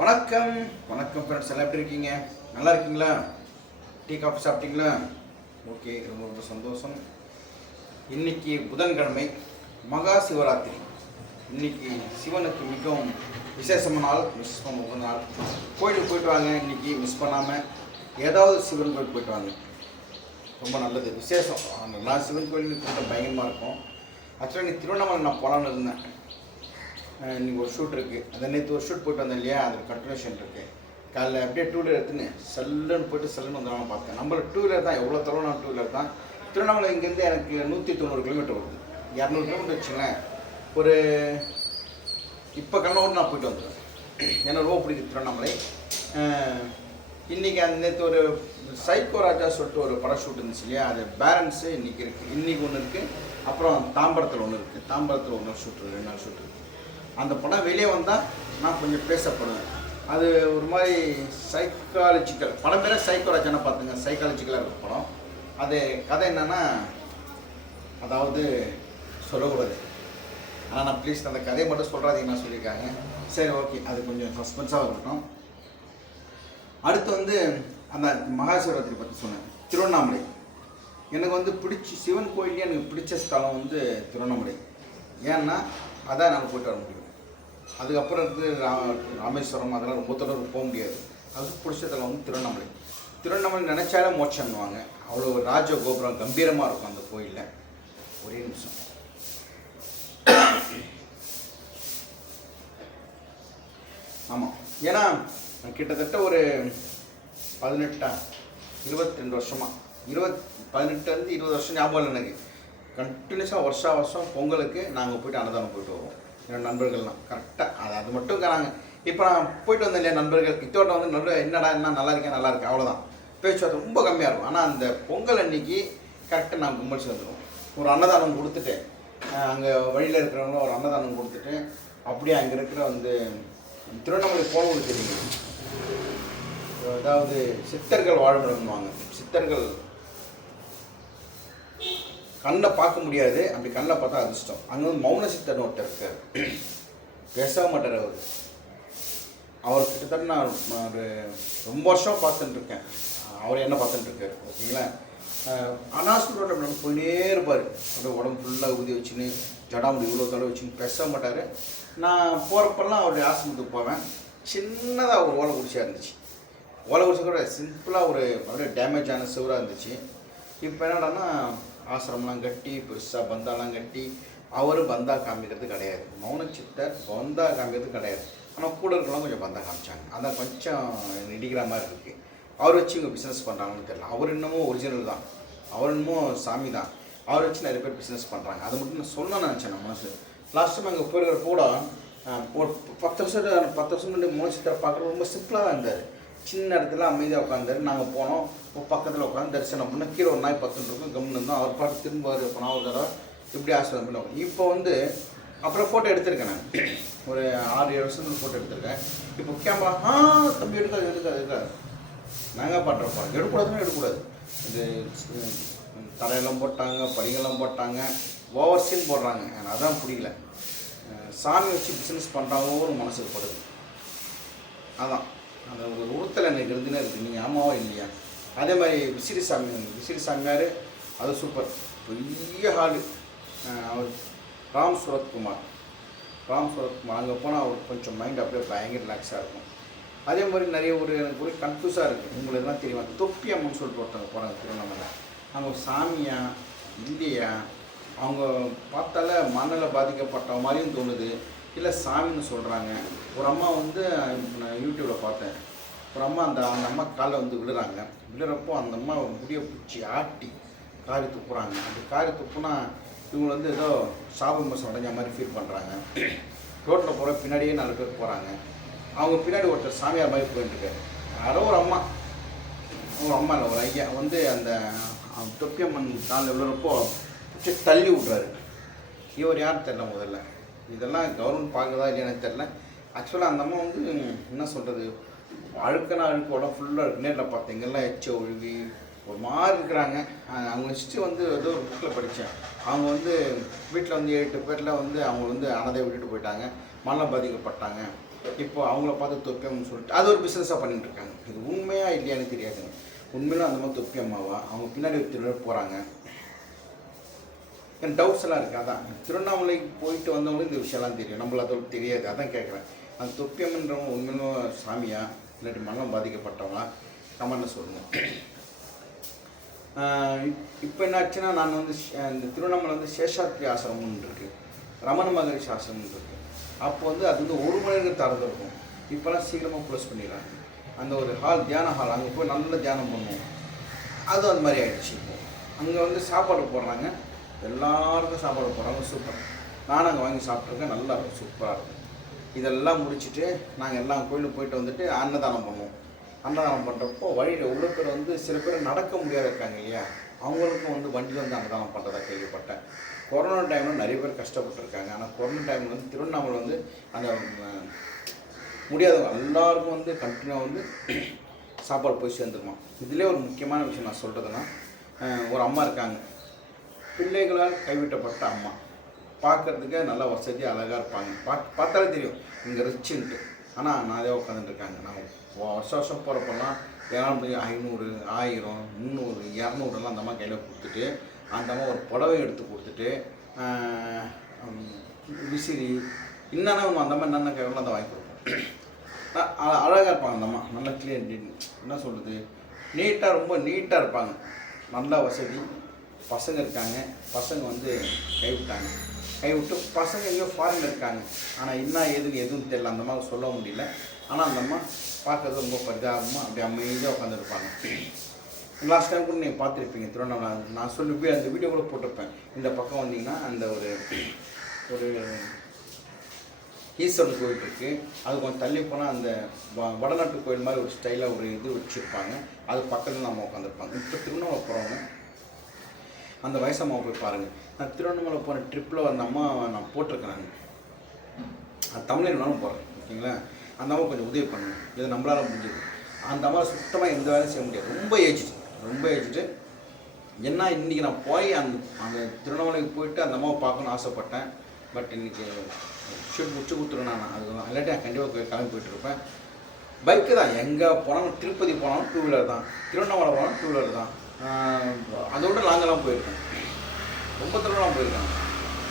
வணக்கம். வணக்கம் ஃப்ரெண்ட்ஸ் எல்லாம் எப்படி இருக்கீங்க? நல்லா இருக்கீங்களா? டீ காஃபி சாப்பிட்டீங்களா? ஓகே ரொம்ப ரொம்ப சந்தோஷம். இன்னைக்கு புதன்கிழமை மகா சிவராத்திரி. இன்னைக்கு சிவனுக்கு மிகவும் விசேஷமான நாள் மிஸ் பண்ண நாள். கோயிலுக்கு போயிட்டு வாங்க இன்னைக்கு மிஸ் பண்ணாமல் ஏதாவது சிவன் கோயில் போயிட்டு வாங்க. ரொம்ப நல்லது விசேஷம். நான் சிவன் கோயிலுக்கு கூட்டம் பயங்கரமாக இருக்கும். ஆக்சுவலாக நீ திருவண்ணாமலை நான் போகலான்னு இருந்தேன். இன்றைக்கி இன்னைக்கு ஒரு ஷூட் இருக்குது அந்த நேற்று ஒரு ஷூட் போயிட்டு வந்தேன் இல்லையா? அது கண்டினியூஷன் இருக்குது காலைல அப்படியே டூ வீலர் எடுத்துன்னு சல்லுன்னு போயிட்டு சல்லுன்னு வந்தாலும் பார்த்தேன். நம்மள டூ வீலர் தான். எவ்வளோ தொலைவு டூ வீலர் தான். திருவண்ணாமலை இங்கேருந்து எனக்கு நூற்றி தொண்ணூறு கிலோமீட்டர் வருது. இரநூறு கிலோமீட்டர் வச்சுங்களேன். ஒரு இப்போ கண்ணோடு நான் போயிட்டு வந்துடுவேன் எனக்கு ரொம்ப பிடிக்கும் திருவண்ணாமலை. இன்றைக்கி இன்னைக்கு அந்த நேற்று ஒரு சைக்கோ ராஜா சொல்லிட்டு ஒரு படம் ஷூட் இருந்துச்சு இல்லையா? அது பேலன்ஸு இன்றைக்கி இருக்குது இன்றைக்கி ஒன்று இருக்குது அப்புறம் தாம்பரத்தில் ஒன்று இருக்குது தாம்பரத்தில் ஒன்று ஷூட் ரெண்டு நாள் ஷூட் இருக்குது அந்த படம் வெளியே வந்தால் நான் கொஞ்சம் பேசப்படுவேன். அது ஒரு மாதிரி சைக்காலஜிக்கல் படம் பேரே சைக்கோ பார்த்துங்க. சைக்காலஜிக்கலாக இருக்க படம். அது கதை என்னென்னா அதாவது சொல்லக்கூடாது. ஆனால் நான் ப்ளீஸ் அந்த கதையை மட்டும் சொல்கிறாதீங்கன்னு சொல்லியிருக்காங்க. சரி ஓகே அது கொஞ்சம் சஸ்பென்ஸாக இருக்கட்டும். அடுத்து வந்து அந்த மகாசிவராத்திரி பற்றி சொன்னேன். திருவண்ணாமலை. எனக்கு வந்து பிடிச்சி சிவன் கோயிலே எனக்கு பிடிச்ச ஸ்தலம் வந்து திருவண்ணாமலை. ஏன்னா அதான் நாங்கள் போயிட்டு வர முடியும். அதுக்கப்புறம் இருந்து ரா ராமேஸ்வரம் அதெல்லாம் ரொம்ப தொடர்பு போக முடியாது. அது பிடிச்ச தலம் வந்து திருவண்ணாமலை. திருவண்ணாமலை நினச்சாலே மோட்சம்னுவாங்க. அவ்வளோ ராஜ கோபுரம் கம்பீரமாக இருக்கும் அந்த கோயிலில். ஒரே நிமிஷம். ஆமாம் ஏன்னா கிட்டத்தட்ட ஒரு பதினெட்டா இருபத்தி ரெண்டு வருஷமாக இருபத் பதினெட்டுலேருந்து இருபது வருஷம் ஞாபகம் இல்லை எனக்கு. கண்டினியூஸாக வருஷா வருஷம் பொங்கலுக்கு நாங்கள் போயிட்டு அன்னதானம் போயிட்டு வருவோம். என்னோடய நண்பர்கள்லாம். கரெக்டாக அது அது மட்டும் இருக்கிறாங்க. இப்போ நான் போயிட்டு வந்தேன் இல்லையா நண்பர்கள். இத்தோட்ட வந்து நண்பர் என்னடா என்ன நல்லா இருக்கேன் நல்லா இருக்கேன். அவ்வளோதான் பேச்சுவார்த்தை ரொம்ப கம்மியாக இருக்கும். ஆனால் அந்த பொங்கல் அன்னைக்கு கரெக்டாக நான் கும்பல் சேர்ந்துருவோம் ஒரு அன்னதானம் கொடுத்துட்டு அங்கே வழியில் இருக்கிறவங்களும் ஒரு அன்னதானம் கொடுத்துட்டு அப்படியே அங்கே இருக்கிற வந்து திருவண்ணாமலை போனவங்களுக்கு தெரியும்? அதாவது சித்தர்கள் வாழ்விடம்வாங்க சித்தர்கள் கண்ணை பார்க்க முடியாது. அப்படி கண்ணை பார்த்தா அதிர்ஷ்டம். அங்கே வந்து மௌன சித்தன் ஒருத்தர் இருக்கார். பேச மாட்டார் அவர். அவர் கிட்டத்தட்ட நான் ஒரு ரொம்ப வருஷம் பார்த்துட்டுருக்கேன் அவர் என்ன பார்த்துட்டுருக்காரு ஓகேங்களா? அனாஸ்பிட்டோட அனாஸ்பிரோட போயிட்டே இருப்பார். அப்படியே உடம்பு ஃபுல்லாக ஊதி வச்சுன்னு ஜடாமுடி இவ்வளோ தொலை வச்சுன்னு பேச மாட்டார். நான் போகிறப்பெல்லாம் அவருடைய ஆசிரமத்துக்கு போவேன். சின்னதாக ஒரு ஓலை குடிசையாக இருந்துச்சு. ஓலை குடிசை கூட சிம்பிளாக ஒரு அப்படியே டேமேஜ் ஆன சுவராக இருந்துச்சு. இப்போ என்னடான்னா ஆசிரமம்லாம் கட்டி பெருசாக பந்தாலாம் கட்டி அவர் பந்தா காமிக்கிறது கிடையாது. மௌன சித்தர் பந்தா காமிக்கிறது கிடையாது. ஆனால் கூட இருக்கலாம் கொஞ்சம் பந்தா காமிச்சாங்க. அதான் கொஞ்சம் இடிக்கிற மாதிரி இருக்குது அவர் வச்சு இவங்க பிஸ்னஸ் பண்ணுறாங்கன்னு தெரியல. அவர் இன்னமும் ஒரிஜினல் தான். அவர் இன்னமும் சாமி தான். அவர் வச்சு நிறைய பேர் பிஸ்னஸ் பண்ணுறாங்க அது மட்டும் நான் சொன்ன நினச்சேன் நான் மனசு லாஸ்ட் டைம் அங்கே போயிருக்கிற கூட ஒரு பத்து வருஷம் பத்து வருஷம் முன்னாடி மோன சித்தரை பார்க்குறது ரொம்ப சிம்பிளாக தான் இருந்தார். சின்ன இடத்துல அமைதியாக உட்காந்துரு நாங்கள் போனோம். இப்போ பக்கத்தில் உட்காந்து தரிசனம் பண்ணோம். கீழே ஒரு நாய் பத்துன்னு இருக்கும். கம்முன்னு இருந்தோம். அவர் பாட்டு திரும்ப போனால் ஒரு தடவை இப்படி ஆசிரியர் பண்ணுவோம் இப்போ வந்து அப்புறம் ஃபோட்டோ எடுத்திருக்கேன் நான். ஒரு ஆறு ஏழு வருஷத்துக்கு ஃபோட்டோ எடுத்திருக்கேன். இப்போ கேமரா ஆ தம்பி எடுக்காது எடுக்காது எடுக்காது. நாங்கள் பண்ணுறப்பா எடுக்கக்கூடாதுன்னு எடுக்கக்கூடாது. இது தரையெல்லாம் போட்டாங்க படிங்கெல்லாம் போட்டாங்க. ஓவர் சீன் போடுறாங்க. எனக்கு அதான் பிடிக்கல சாமி வச்சு பிஸ்னஸ் பண்ணுறாங்க ஒரு மனசுக்கு படுது. அதான். அந்த ஒரு உறுத்தல் எனக்கு இருந்துனே இருக்குது நீங்கள் ஆமாவா இல்லையா? அதே மாதிரி விசிறி சாமி விசிறி சாமியார் அது சூப்பர் பெரிய ஹாலு அவர் ராம் சுரத்குமார். ராம் சுரத்குமார். அங்கே போனால் அவருக்கு கொஞ்சம் மைண்ட் அப்படியே பயங்கர ரிலாக்ஸாக இருக்கும். அதே மாதிரி நிறைய ஒரு எனக்கு ஒரு கன்ஃபியூஸாக இருக்குது உங்களுக்கு தான் தெரியும்? அந்த தொப்பி அம்மன் சொல்லிட்டு ஒருத்தவங்க போகிறாங்க திருவண்ணாமலை. அவங்க சாமியா இல்லையா அவங்க பார்த்தால மண்ணில் பாதிக்கப்பட்ட மாதிரியும் தோணுது. இல்லை சாமின்னு சொல்கிறாங்க ஒரு அம்மா வந்து நான் யூடியூப்பில் பார்த்தேன். ஒரு அம்மா அந்த அந்த அம்மா காலில் வந்து விழுறாங்க. விழுறப்போ அந்த அம்மா முடியை பிடிச்சி ஆட்டி காரி துப்புறாங்க. அந்த காரி துப்புனா இவங்க வந்து ஏதோ சாபமோசம் அடைஞ்ச மாதிரி ஃபீல் பண்ணுறாங்க ரோட்டில் போகிற பின்னாடியே நாலு பேர் போகிறாங்க அவங்க பின்னாடி ஒருத்தர் சாமியார் மாதிரி போயிட்டுருக்காரு யாரோ ஒரு அம்மா. ஒரு அம்மா இல்லை ஒரு ஐயா. வந்து அந்த தொப்பியம்மன் காலில் விழுறப்போ பிடிச்சி தள்ளி விட்றாரு இவர் யார் தெரில முதல்ல. இதெல்லாம் கவர்மெண்ட் பார்க்குறதா இல்லையானு தெரில ஆக்சுவலாக அந்த அம்மா வந்து என்ன சொல்கிறது அழுக்கனா அழுக்கு உடம்பு ஃபுல்லாக இருக்கு. நேரில் பார்த்தீங்கல்லாம் எச்ச ஒழுகி ஒரு மாதிரி இருக்கிறாங்க. அவங்க ஹிஸ்ட்ரி வந்து ஏதோ ஒரு புக்கில் படித்தேன் அவங்க வந்து வீட்டில் வந்து ஏழு எட்டு பேரில் வந்து அவங்க வந்து அனதை விட்டுட்டு போயிட்டாங்க. மரணம் பாதிக்கப்பட்டாங்க. இப்போ அவங்கள பார்த்து தொப்பியம்னு சொல்லிட்டு அது ஒரு பிஸ்னஸாக பண்ணிட்டு இருக்காங்க. இது உண்மையாக இல்லையான்னு தெரியாதுங்க. உண்மையிலும் அந்த மாதிரி தொப்பி அம்மாவா? அவங்க பின்னாடி திருட போகிறாங்க என் டவுட்ஸ் எல்லாம் இருக்குது அதான். திருவண்ணாமலைக்கு போயிட்டு வந்தவங்களுக்கு இந்த விஷயம்லாம் தெரியும். நம்மள அதோட தெரியாது அதான் கேட்குறேன் அந்த தொப்பியம்மன்றவங்க உண்மையிலும் சாமியா? இல்லாட்டி மனம் பாதிக்கப்பட்டவங்களா? கமெண்ட்ல சொல்லுங்கள் இப்போ என்னாச்சுன்னா நான் வந்து இந்த திருவண்ணாமலை வந்து சேஷாத்ரி ஆசிரமம்னு இருக்குது ரமண மகரிஷி ஆசிரமம்னு இருக்குது அப்போ வந்து அது வந்து ஒரு மணி நேரம் திறந்துருக்கும் இப்போலாம் சீக்கிரமாக க்ளோஸ் பண்ணிடுறாங்க. அந்த ஒரு ஹால் தியான ஹால் அங்கே போய் நல்ல தியானம் பண்ணுவோம். அது அந்த மாதிரி ஆயிடுச்சு இப்போ. அங்கே வந்து சாப்பாடு போடுறாங்க. எல்லாருக்கும் சாப்பாடு போகிறாங்க சூப்பர். நானும் அங்கே வாங்கி சாப்பிட்ருக்கேன் நல்லா இருக்கும். சூப்பராக இருக்கும். இதெல்லாம் முடிச்சுட்டு நாங்கள் எல்லா கோயிலுக்கு போயிட்டு வந்துட்டு அன்னதானம் பண்ணுவோம். அன்னதானம் பண்ணுறப்போ வழியில் உள்ள பேர் வந்து சில பேர் நடக்க முடியாத இருக்காங்க இல்லையா? அவங்களுக்கும் வந்து வண்டியில் வந்து அன்னதானம் பண்ணுறதா கேள்விப்பட்டேன். கொரோனா டைமில் நிறைய பேர் கஷ்டப்பட்டுருக்காங்க. ஆனால் கொரோனா டைமில் வந்து திருவண்ணாமலை வந்து அந்த முடியாதவங்க எல்லாருக்கும் வந்து கண்டினியூவாக வந்து சாப்பாடு போய் சேர்ந்துருமா இதிலே ஒரு முக்கியமான விஷயம் நான் சொல்கிறதுனா ஒரு அம்மா இருக்காங்க. பிள்ளைகளால் கைவிட்டப்பட்ட அம்மா. பார்க்கறதுக்கு நல்லா வசதியாக அழகாக இருப்பாங்க. பார்த்து பார்த்தாலே தெரியும். இங்கே ரிச்சுன்ட்டு. ஆனால் நிறையா உட்காந்துட்டு இருக்காங்க நான் வருஷம் வருஷம் போகிறப்பெல்லாம் இரநூறு ஐநூறு ஆயிரம் முந்நூறு இரநூறுலாம் அந்த அம்மா கையில் கொடுத்துட்டு அந்த அம்மா ஒரு புடவை எடுத்து கொடுத்துட்டு விசிறி என்னென்ன ஒன்று அந்த மாதிரி என்னென்ன கையில் அந்த வாங்கி கொடுப்போம். அழகாக இருப்பாங்க அந்த அம்மா. நல்லா கிளியர் என்ன சொல்கிறது நீட்டாக ரொம்ப நீட்டாக இருப்பாங்க. நல்ல வசதி. பசங்க இருக்காங்க பசங்க வந்து கைவிட்டாங்க. கைவிட்டு பசங்க எங்கேயோ ஃபாரின் இருக்காங்க. ஆனால் என்ன ஏதுன்னு எதுவும் தெரியல. அந்த மாதிரி சொல்ல முடியல. ஆனால் அந்த அம்மா பார்க்கறது ரொம்ப பரிதாபமாக அப்படியே அமைதியாக உட்காந்துருப்பாங்க லாஸ்ட் டைம் கூட நீங்கள் பார்த்துருப்பீங்க. திருவண்ணாமலை நான் சொல்லி போய் அந்த வீடியோ கூட போட்டிருப்பேன். இந்த பக்கம் வந்தீங்கன்னா அந்த ஒரு ஒரு ஈஸ்வரன் கோயில் இருக்குது அது கொஞ்சம் தள்ளி போனால் அந்த வ- வடநாட்டு கோயில் மாதிரி ஒரு ஸ்டைலாக ஒரு இது வச்சுருப்பாங்க. அது பக்கத்தில் நம்ம உட்காந்துருப்பாங்க இப்போ திருவண்ணாமலை போகிறவங்க அந்த வயசம்மா போய் பாருங்கள் நான் திருவண்ணாமலை போன ட்ரிப்பில் அந்த அம்மா நான் போட்டிருக்கேன் நான். அது தமிழில் வேணாலும் போகிறேன் ஓகேங்களா? அந்த அம்மா கொஞ்சம் உதவி பண்ணுங்க இது நம்மளால் முடிஞ்சது. அந்த அம்மா சுத்தமாக எந்த வேலையும் செய்ய முடியாது. ரொம்ப ஏஜிச்சு ரொம்ப ஏஜிட்டு என்ன இன்றைக்கி நான் போய் அந்த அந்த திருவண்ணாமலைக்கு போயிட்டு அந்த அம்மாவை பார்க்கணும்னு ஆசைப்பட்டேன். பட் இன்றைக்கி ஷூட் முடிச்சு கொடுத்துருவேன் நான். அது இல்லாட்டி நான் கண்டிப்பாக கிளம்பி போயிட்டுருப்பேன் பைக்கு தான். எங்கே போனாலும் திருப்பதி போனாலும் டூ வீலர் தான். திருவண்ணாமலை போனாலும் டூ வீலர் தான். அதோட லாங்கெல்லாம் போயிருக்கேன் ரொம்ப தூரம்லாம் போயிருக்கேன்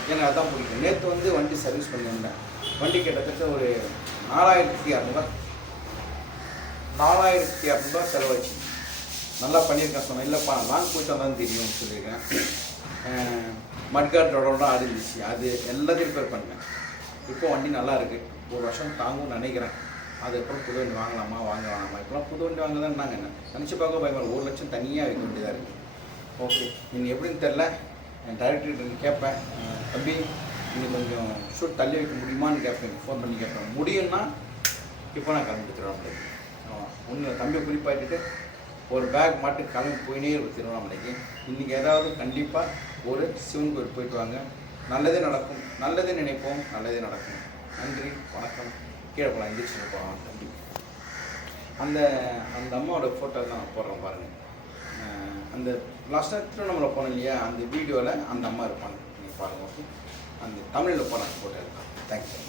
எனக்கு அதான் பிடிக்கும் நேற்று வந்து வண்டி சர்வீஸ் பண்ணியிருந்தேன். வண்டி கிட்டத்தட்ட ஒரு நாலாயிரத்தி இரநூறுவா நாலாயிரத்தி இரநூறுவா செலவாச்சு. நல்லா பண்ணியிருக்கேன் சொன்னேன். இல்லைப்பா லாங் போயிட்டு தான் தெரியும்னு சொல்லியிருக்கேன். மட்காட் ரோடோட அது இருந்துச்சு அது எல்லாத்தையும் ரிப்பேர் பண்ணேன் இப்போ வண்டி நல்லா இருக்குது ஒரு வருஷம் தாங்கும்னு நினைக்கிறேன். அதுக்கப்புறம் புது வண்டி வாங்கலாமா வாங்க வேணாமா இப்போலாம் புது வண்டி வாங்க தான் நாங்கள் என்ன? நினச்சி பார்க்க பயமா ஒரு லட்சம் தனியாக வைக்க வேண்டியதாக இருக்குது ஓகே. நீங்கள் எப்படின்னு தெரில என் டைரக்டர்கிட்ட கேட்பேன். தம்பி நீங்கள் கொஞ்சம் ஷூட் தள்ளி வைக்க முடியுமான்னு கேட்பேன். ஃபோன் பண்ணி கேட்பேன். முடியும்னா இப்போ நான் கிளம்பி திருவண்ணாமலைக்கு ஆமாம் ஒன்று தம்பியை குறிப்பாட்டிட்டு ஒரு பேக் மாட்டு கிளம்பி போயினே இருக்கும் திருவண்ணாமலைக்கு இன்றைக்கி ஏதாவது கண்டிப்பாக ஒரு சிவன் கோயில் போயிட்டு வாங்க. நல்லதே நடக்கும். நல்லதே நினைப்போம். நல்லதே நடக்கும். கீழே போகலாம் எந்திரிச்சு போகலாம் தம்பி அந்த அந்த அம்மாவோட ஃபோட்டோ தான் போடுறோம் பாருங்கள் அந்த லாஸ்ட்டாக திருவண்ணாமலை போனோம் இல்லையா அந்த வீடியோவில் அந்த அம்மா இருப்பாங்க. நீங்கள் பாருங்கள் ஓகே அந்த தமிழில் போகிறாங்க ஃபோட்டோ இருக்கான் தேங்க்யூ